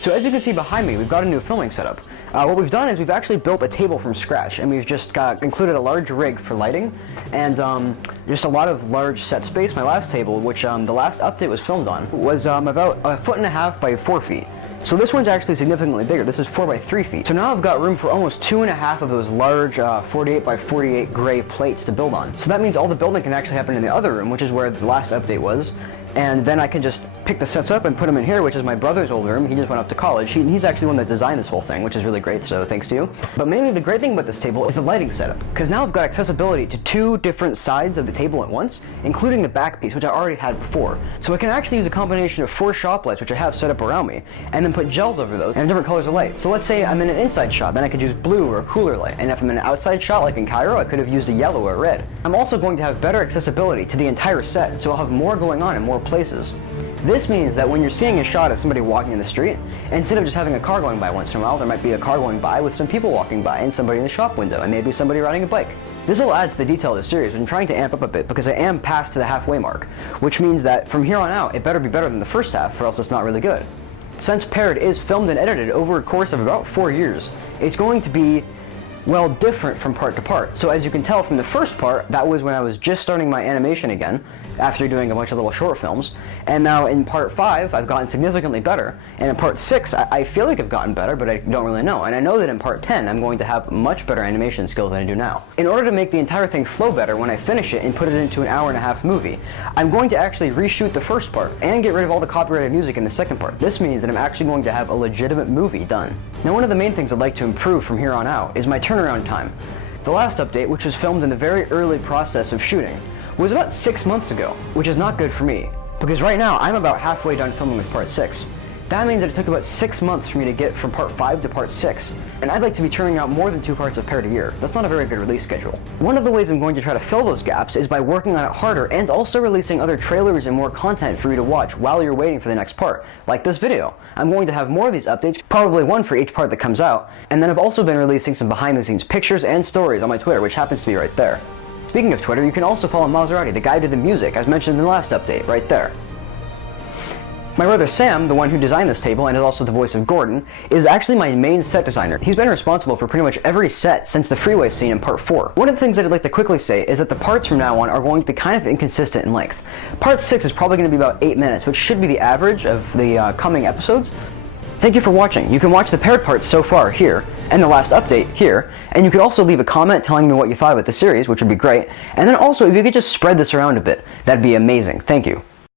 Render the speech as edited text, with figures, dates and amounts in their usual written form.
So as you can see behind me, we've got a new filming setup. What we've done is we've actually built a table from scratch, and we've just included a large rig for lighting, and just a lot of large set space. My last table, which the last update was filmed on, was about 1.5 feet by 4 feet. So this one's actually significantly bigger. This is 4 by 3 feet. So now I've got room for almost 2.5 of those large 48 by 48 gray plates to build on. So that means all the building can actually happen in the other room, which is where the last update was. And then I can just pick the sets up and put them in here, which is my brother's old room. He just went off to college. He's actually the one that designed this whole thing, which is really great, so thanks to you. But mainly the great thing about this table is the lighting setup, because now I've got accessibility to 2 different sides of the table at once, including the back piece, which I already had before. So I can actually use a combination of 4 shop lights, which I have set up around me, and then put gels over those and different colors of light. So let's say I'm in an inside shot, then I could use blue or a cooler light. And if I'm in an outside shot, like in Cairo, I could have used a yellow or a red. I'm also going to have better accessibility to the entire set, so I'll have more going on in more places. This means that when you're seeing a shot of somebody walking in the street, instead of just having a car going by once in a while, there might be a car going by with some people walking by and somebody in the shop window, and maybe somebody riding a bike. This will add to the detail of the series, which I'm trying to amp up a bit because I am past to the halfway mark, which means that from here on out, it better be better than the first half, or else it's not really good. Since P.A.I.R.D is filmed and edited over a course of about 4 years, it's going to be, well, different from part to part. So as you can tell from the first part, that was when I was just starting my animation again, after doing a bunch of little short films. And now in part 5, I've gotten significantly better. And in part 6, I feel like I've gotten better, but I don't really know. And I know that in part 10, I'm going to have much better animation skills than I do now. In order to make the entire thing flow better when I finish it and put it into an 1.5-hour movie, I'm going to actually reshoot the first part and get rid of all the copyrighted music in the second part. This means that I'm actually going to have a legitimate movie done. Now, one of the main things I'd like to improve from here on out is my turnaround time. The last update, which was filmed in the very early process of shooting, was about 6 months ago, which is not good for me, because right now I'm about halfway done filming with part 6. That means that it took about 6 months for me to get from part 5 to part 6, and I'd like to be turning out more than 2 parts of P.A.I.R.D a year. That's not a very good release schedule. One of the ways I'm going to try to fill those gaps is by working on it harder and also releasing other trailers and more content for you to watch while you're waiting for the next part, like this video. I'm going to have more of these updates, probably one for each part that comes out, and then I've also been releasing some behind-the-scenes pictures and stories on my Twitter, which happens to be right there. Speaking of Twitter, you can also follow Maserati, the guy to the music, as mentioned in the last update, right there. My brother Sam, the one who designed this table and is also the voice of Gordon, is actually my main set designer. He's been responsible for pretty much every set since the freeway scene in part 4. One of the things that I'd like to quickly say is that the parts from now on are going to be kind of inconsistent in length. Part 6 is probably going to be about 8 minutes, which should be the average of the coming episodes. Thank you for watching. You can watch the P.A.I.R.D parts so far here, and the last update here, and you could also leave a comment telling me what you thought about the series, which would be great, and then also if you could just spread this around a bit, that'd be amazing. Thank you.